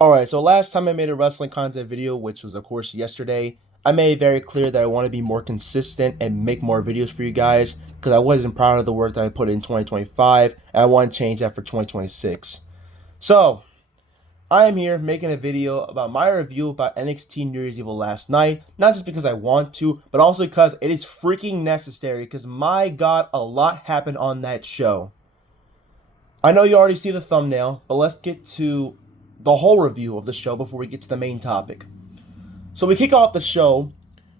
Alright, so last time I made a wrestling content video, which was of course yesterday, I made it very clear that I want to be more consistent and make more videos for you guys because I wasn't proud of the work that I put in 2025 and I want to change that for 2026. So, I am here making a video about my review about NXT New Year's Evil last night, not just because I want to, but also because it is freaking necessary because my god, a lot happened on that show. I know you already see the thumbnail, but let's get to the whole review of the show before we get to the main topic. So we kick off the show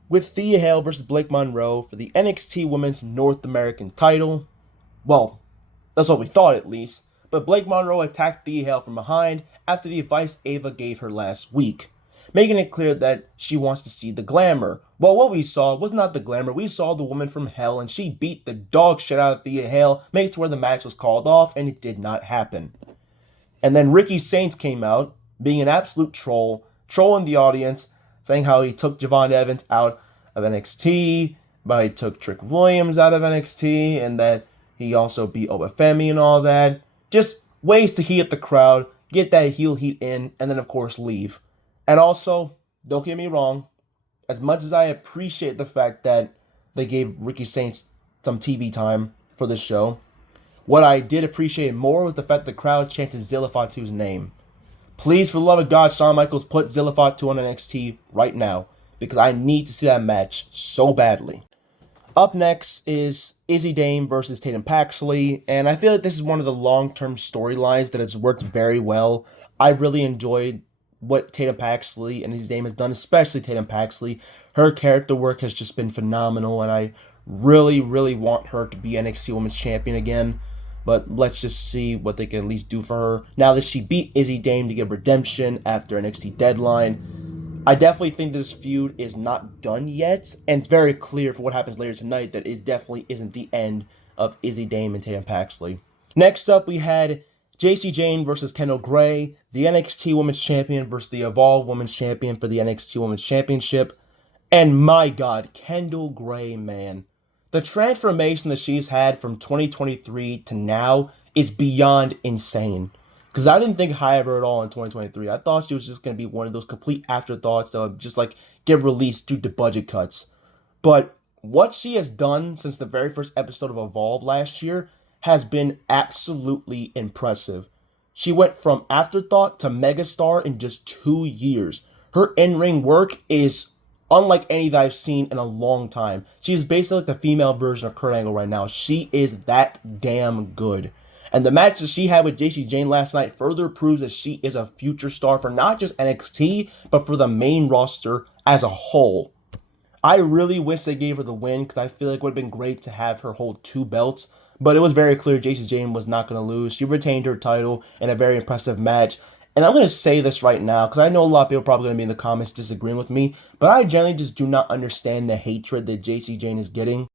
with Thea Hale versus Blake Monroe for the NXT Women's North American title. Well, that's what we thought at least, but Blake Monroe attacked Thea Hale from behind after the advice Ava gave her last week, making it clear that she wants to see the glamour. Well, what we saw was not the glamour. We saw the woman from hell, and she beat the dog shit out of Thea Hale, making it to where the match was called off, and it did not happen. And then Ricky Saints came out, being an absolute troll, trolling the audience, saying how he took Javon Evans out of NXT, but he took Trick Williams out of NXT, and that he also beat Obafemi and all that. Just ways to heat up the crowd, get that heel heat in, and then of course leave. And also, don't get me wrong, as much as I appreciate the fact that they gave Ricky Saints some TV time for this show, what I did appreciate more was the fact the crowd chanted Zilla Fatu's name. Please, for the love of God, Shawn Michaels, put Zilla Fatu on NXT right now, because I need to see that match so badly. Up next is Izzy Dame versus Tatum Paxley, and I feel like this is one of the long-term storylines that has worked very well. I really enjoyed what Tatum Paxley and Izzy Dame has done, especially Tatum Paxley. Her character work has just been phenomenal, and I really, really want her to be NXT Women's Champion again. But let's just see what they can at least do for her. Now that she beat Izzy Dame to get redemption after NXT Deadline, I definitely think this feud is not done yet. And it's very clear for what happens later tonight that it definitely isn't the end of Izzy Dame and Tatum Paxley. Next up, we had JC Jane versus Kendall Gray, the NXT Women's Champion versus the Evolve Women's Champion for the NXT Women's Championship. And my god, Kendall Gray, man. The transformation that she's had from 2023 to now is beyond insane. Because I didn't think high of her at all in 2023. I thought she was just going to be one of those complete afterthoughts that would just like get released due to budget cuts. But what she has done since the very first episode of Evolve last year has been absolutely impressive. She went from afterthought to megastar in just 2 years. Her in-ring work is unlike any that I've seen in a long time. She's basically like the female version of Kurt Angle right now. She is that damn good. And the match that she had with JC Jane last night further proves that she is a future star for not just NXT, but for the main roster as a whole. I really wish they gave her the win because I feel like it would have been great to have her hold two belts. But it was very clear JC Jane was not going to lose. She retained her title in a very impressive match. And I'm going to say this right now, because I know a lot of people are probably going to be in the comments disagreeing with me, but I generally just do not understand the hatred that JC Jane is getting.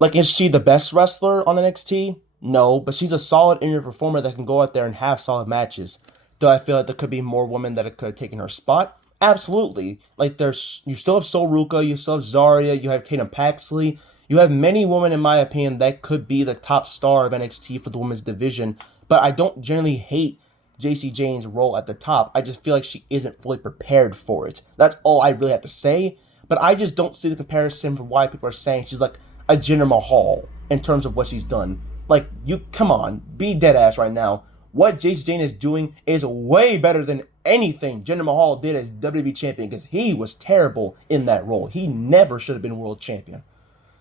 Like, is she the best wrestler on NXT? No, but she's a solid in-ring performer that can go out there and have solid matches. Do I feel like there could be more women that could have taken her spot? Absolutely. Like, you still have Sol Ruka, you still have Zarya, you have Tatum Paxley. You have many women, in my opinion, that could be the top star of NXT for the women's division, but I don't generally hate JC Jane's role at the top. I just feel like she isn't fully prepared for it. That's all I really have to say. But I just don't see the comparison for why people are saying she's like a Jinder Mahal in terms of what she's done. Like, you, come on, be dead ass right now. What JC Jane is doing is way better than anything Jinder Mahal did as WWE champion because he was terrible in that role. He never should have been world champion.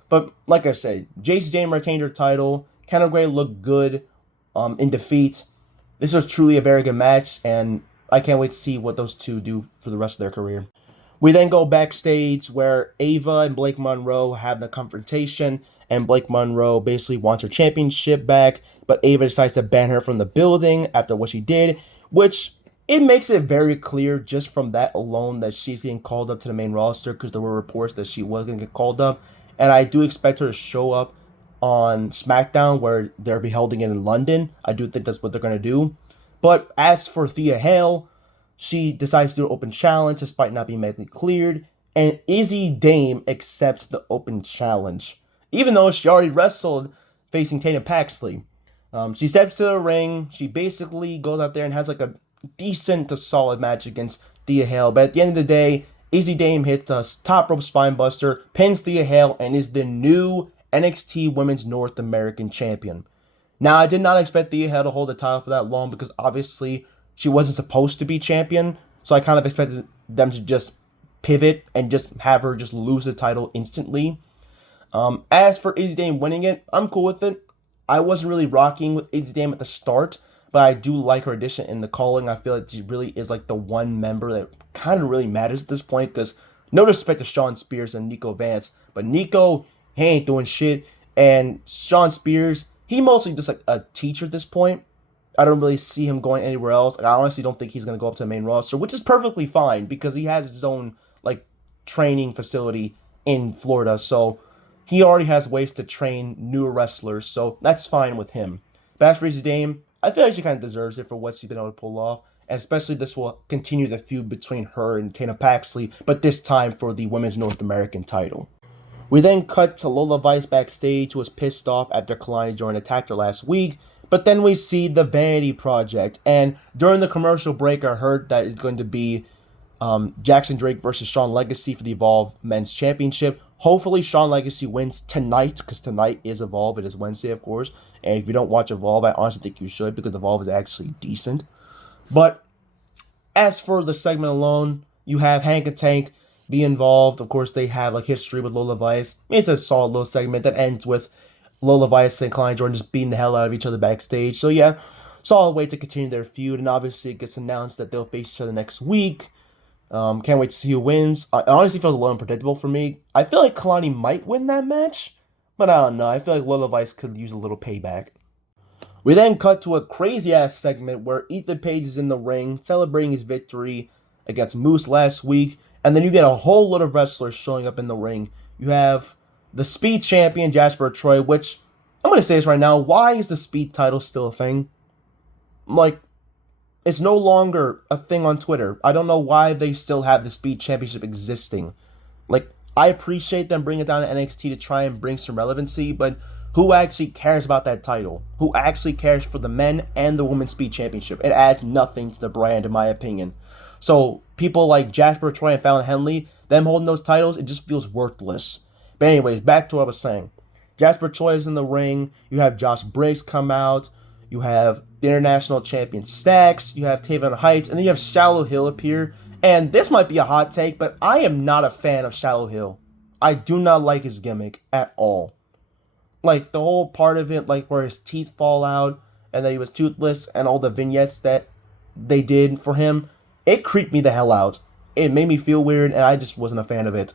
But like I said, JC Jane retained her title. Kendall Gray looked good in defeat. This was truly a very good match, and I can't wait to see what those two do for the rest of their career. We then go backstage where Ava and Blake Monroe have the confrontation, and Blake Monroe basically wants her championship back, but Ava decides to ban her from the building after what she did, which it makes it very clear just from that alone that she's getting called up to the main roster because there were reports that she was going to get called up, and I do expect her to show up on SmackDown where they'll be holding it in London. I do think that's what they're going to do. But as for Thea Hale, she decides to do an open challenge despite not being medically cleared. And Izzy Dame accepts the open challenge. Even though she already wrestled facing Tatum Paxley. She steps to the ring. She basically goes out there and has like a decent to solid match against Thea Hale. But at the end of the day, Izzy Dame hits a top rope spine buster, pins Thea Hale, and is the new NXT Women's North American Champion. Now, I did not expect Thea Hale to hold the title for that long because obviously she wasn't supposed to be champion. So I kind of expected them to just pivot and just have her just lose the title instantly. As for Izzy Dame winning it, I'm cool with it. I wasn't really rocking with Izzy Dame at the start, but I do like her addition in the calling. I feel like she really is like the one member that kind of really matters at this point because no disrespect to Shawn Spears and Nico Vance, but Nico, he ain't doing shit. And Shawn Spears, he mostly just like a teacher at this point. I don't really see him going anywhere else. I honestly don't think he's going to go up to the main roster, which is perfectly fine because he has his own like training facility in Florida. So he already has ways to train newer wrestlers, so that's fine with him. But as for Izzy Dame, I feel like she kind of deserves it for what she's been able to pull off, and especially this will continue the feud between her and Tana Paxley, but this time for the Women's North American title. We then cut to Lola Vice backstage, who was pissed off after Kalani Jordan attacked her last week, but then we see the Vanity Project, and during the commercial break, I heard that it's going to be Jackson Drake versus Shawn Legacy for the Evolve Men's Championship. Hopefully, Shawn Legacy wins tonight, because tonight is Evolve. It is Wednesday, of course. And if you don't watch Evolve, I honestly think you should, because Evolve is actually decent. But as for the segment alone, you have Hank and Tank be involved. Of course, they have like history with Lola Vice. It's a solid little segment that ends with Lola Vice and Kalani Jordan just beating the hell out of each other backstage. So yeah, solid way to continue their feud. And obviously, it gets announced that they'll face each other next week. Can't wait to see who wins. It honestly feels a little unpredictable for me. I feel like Kalani might win that match, but I don't know. I feel like Lola Vice could use a little payback. We then cut to a crazy-ass segment where Ethan Page is in the ring celebrating his victory against Moose last week, and then you get a whole lot of wrestlers showing up in the ring. You have the Speed Champion, Jasper Troy, which, I'm going to say this right now, why is the Speed title still a thing? Like, it's no longer a thing on Twitter. I don't know why they still have the Speed Championship existing. Like, I appreciate them bringing it down to NXT to try and bring some relevancy, but who actually cares about that title? Who actually cares for the men and the women's Speed Championship? It adds nothing to the brand, in my opinion. So, people like Jasper Troy and Fallon Henley, them holding those titles, it just feels worthless. But anyways, back to what I was saying. Jasper Troy is in the ring. You have Josh Briggs come out. You have the international champion Stacks. You have Taven Heights. And then you have Shallow Hill appear. And this might be a hot take, but I am not a fan of Shallow Hill. I do not like his gimmick at all. Like, the whole part of it, like, where his teeth fall out, and that he was toothless, and all the vignettes that they did for him, it creeped me the hell out. It made me feel weird, and I just wasn't a fan of it.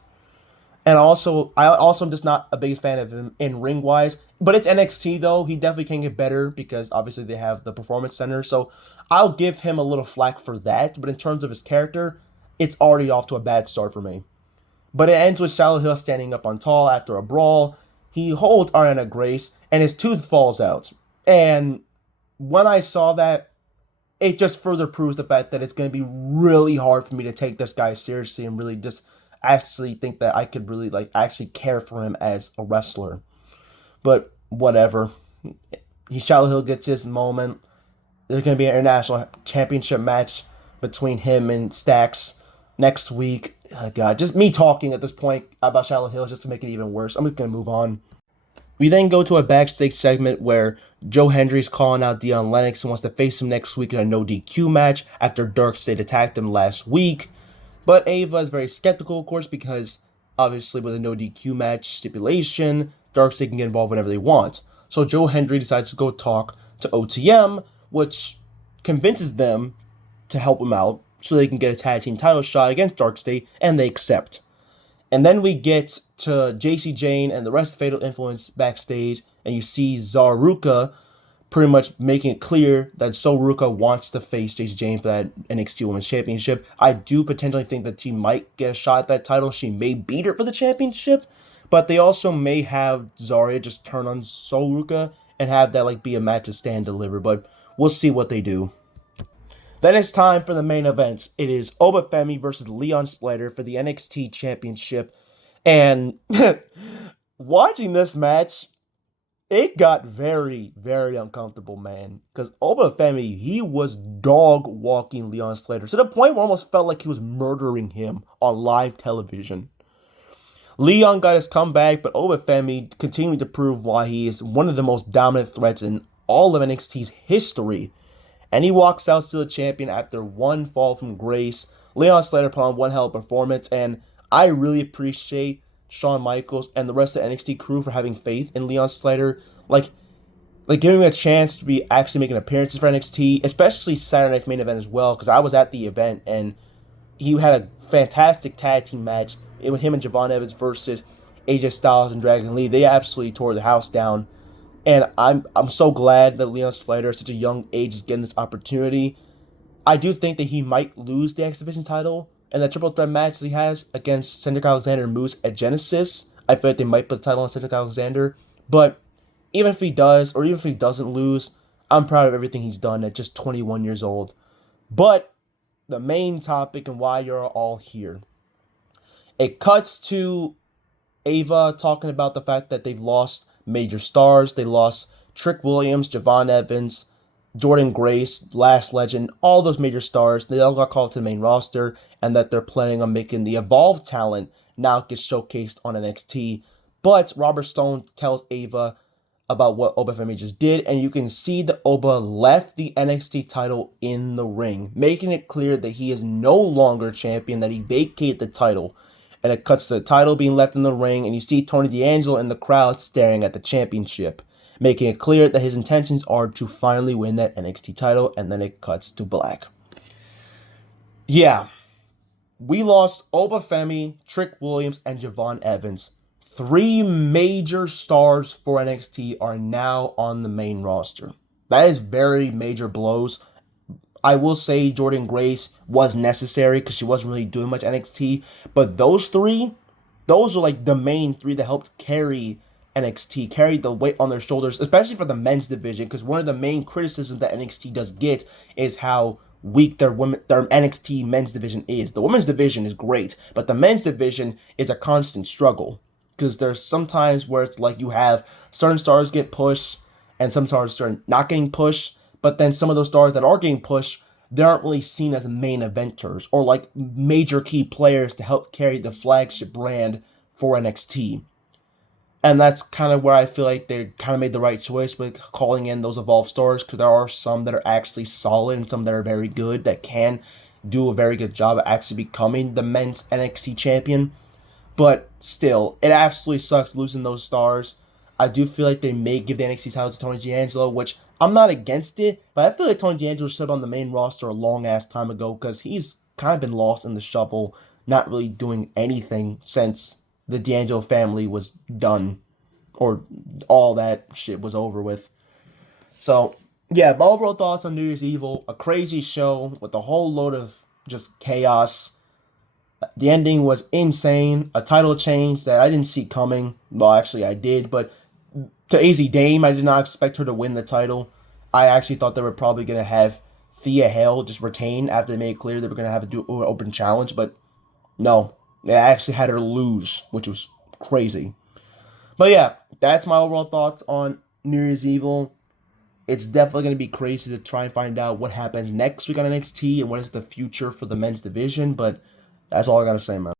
And I also am just not a big fan of him in ring-wise. But it's NXT, though. He definitely can get better because, obviously, they have the Performance Center. So I'll give him a little flack for that. But in terms of his character, it's already off to a bad start for me. But it ends with Shallow Hill standing up on tall after a brawl. He holds Ariana Grace, and his tooth falls out. And when I saw that, it just further proves the fact that it's going to be really hard for me to take this guy seriously and really just actually think that I could really actually care for him as a wrestler. But whatever. Shallow Hill gets his moment. There's going to be an international championship match between him and Stacks next week. Oh God, just me talking at this point about Shallow Hill just to make it even worse. I'm just going to move on. We then go to a backstage segment where Joe Hendry's calling out Dion Lennox and wants to face him next week in a no DQ match after Darkseid attacked him last week. But Ava is very skeptical, of course, because obviously with a no DQ match stipulation, Darkseid can get involved whenever they want. So Joe Hendry decides to go talk to OTM, which convinces them to help him out so they can get a tag team title shot against Darkseid, and they accept. And then we get to JC Jane and the rest of Fatal Influence backstage, and you see Zaruka pretty much making it clear that Zaruka wants to face JC Jane for that NXT Women's Championship. I do potentially think that she might get a shot at that title. She may beat her for the championship, but they also may have Zarya just turn on Zaruka and have that be a match to stand deliver, but we'll see what they do. Then it's time for the main event. It is Obafemi versus Leon Slater for the NXT Championship. And watching this match, It got very, very uncomfortable, man. Because Obafemi, he was dog walking Leon Slater to the point where it almost felt like he was murdering him on live television. Leon got his comeback, but Obafemi continued to prove why he is one of the most dominant threats in all of NXT's history. And he walks out still a champion after one fall from grace. Leon Slater put on one hell of a performance, and I really appreciate Shawn Michaels and the rest of the NXT crew for having faith in Leon Slater. Like giving him a chance to be actually making appearances for NXT, especially Saturday Night's main event as well, because I was at the event and he had a fantastic tag team match with him and Javon Evans versus AJ Styles and Dragon Lee. They absolutely tore the house down. And I'm so glad that Leon Slater at such a young age is getting this opportunity. I do think that he might lose the X Division title in the triple threat match that he has against Cedric Alexander and Moose at Genesis. I feel like they might put the title on Cedric Alexander. But even if he does, or even if he doesn't lose, I'm proud of everything he's done at just 21 years old. But the main topic and why you're all here. It cuts to Ava talking about the fact that they've lost major stars. They lost Trick Williams, Javon Evans, Jordan Grace, Last Legend, all those major stars. They all got called to the main roster, and that they're planning on making the Evolve talent now get showcased on NXT. But Robert Stone tells Ava about what Obafemi just did, and you can see that Oba left the NXT title in the ring, making it clear that he is no longer champion, that he vacated the title. And it cuts to the title being left in the ring, and you see Tony D'Angelo in the crowd staring at the championship, making it clear that his intentions are to finally win that NXT title, and then it cuts to black. Yeah, we lost Obafemi, Trick Williams, and Javon Evans. Three major stars for NXT are now on the main roster. That is very major blows. I will say Jordan Grace was necessary because she wasn't really doing much NXT. But those three, those are like the main three that helped carry NXT, carried the weight on their shoulders, especially for the men's division. Because one of the main criticisms that NXT does get is how weak their NXT men's division is. The women's division is great, but the men's division is a constant struggle. Because there's sometimes where it's like you have certain stars get pushed and some stars start not getting pushed, but then some of those stars that are getting pushed, they aren't really seen as main eventers or like major key players to help carry the flagship brand for NXT. And that's kind of where I feel like they kind of made the right choice with calling in those Evolve stars, because there are some that are actually solid and some that are very good that can do a very good job of actually becoming the men's NXT champion. But still, it absolutely sucks losing those stars. I do feel like they may give the NXT title to Tony D'Angelo, which I'm not against it, but I feel like Tony D'Angelo should have on the main roster a long ass time ago, because he's kind of been lost in the shuffle, not really doing anything since the D'Angelo family was done, or all that shit was over with. So, yeah, my overall thoughts on New Year's Evil: a crazy show with a whole load of just chaos. The ending was insane. A title change that I didn't see coming. Well, actually, I did, but to AZ Dame, I did not expect her to win the title. I actually thought they were probably going to have Thea Hale just retain after they made it clear they were going to have to do an open challenge, but no. They actually had her lose, which was crazy. But yeah, that's my overall thoughts on New Year's Evil. It's definitely going to be crazy to try and find out what happens next week on NXT and what is the future for the men's division, but that's all I got to say, man.